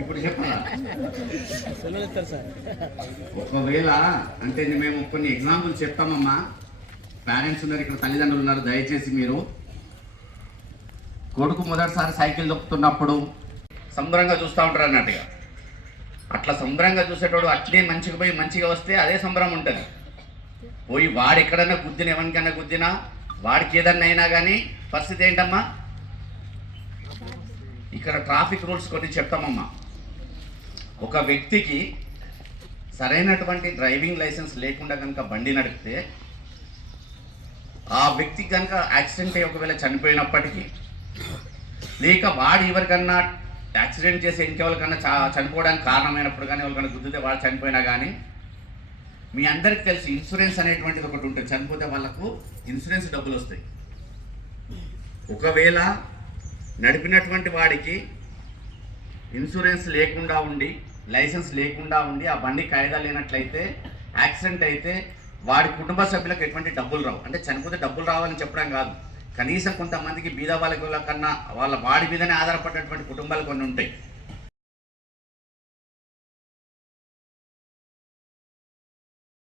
ఇప్పుడు చెప్పాలా ఒకవేళ అంటే మేము కొన్ని ఎగ్జాంపుల్ చెప్తామమ్మా. పేరెంట్స్ ఉన్నారు ఇక్కడ తల్లిదండ్రులు ఉన్నారు దయచేసి మీరు. కొడుకు మొదటిసారి సైకిల్ దొక్కుతున్నప్పుడు సంబరంగా చూస్తూ ఉంటారు అన్నట్టుగా. అట్లా సంబరంగా చూసేటోడు అట్లే మంచిగా పోయి మంచిగా వస్తే అదే సంబరం ఉంటుంది. పోయి వాడు ఎక్కడన్నా గుద్దిన ఎవరికన్నా గుద్దినా వాడికి ఏదన్నా అయినా కానీ పరిస్థితి ఏంటమ్మా? ఇక్కడ ట్రాఫిక్ రూల్స్ కొన్ని చెప్తామమ్మా. ఒక వ్యక్తికి సరైనటువంటి డ్రైవింగ్ లైసెన్స్ లేకుండా కనుక బండి నడిపితే ఆ వ్యక్తి కనుక యాక్సిడెంట్ అయ్యి ఒకవేళ చనిపోయినప్పటికీ లేక వాడు ఎవరికన్నా యాక్సిడెంట్ చేసి ఇంకెవరికన్నా చా చనిపోవడానికి కారణమైనప్పుడు కానీ ఎవరికన్నా గుద్దితే వాడు చనిపోయినా కానీ మీ అందరికి తెలిసి ఇన్సూరెన్స్ అనేటువంటిది ఒకటి ఉంటుంది. చనిపోతే వాళ్ళకు ఇన్సూరెన్స్ డబ్బులు వస్తాయి. ఒకవేళ నడిపినటువంటి వాడికి ఇన్సూరెన్స్ లేకుండా ఉండి లైసెన్స్ లేకుండా ఉండి ఆ బండి కాయిదా లేనట్లయితే యాక్సిడెంట్ అయితే వాడి కుటుంబ సభ్యులకు ఎటువంటి డబ్బులు రావు. అంటే చనిపోతే డబ్బులు రావాలని చెప్పడం కాదు. కనీసం కొంతమందికి బీద వాళ్ళ కన్నా వాళ్ళ వాడి మీదనే ఆధారపడినటువంటి కుటుంబాలు కొన్ని ఉంటాయి.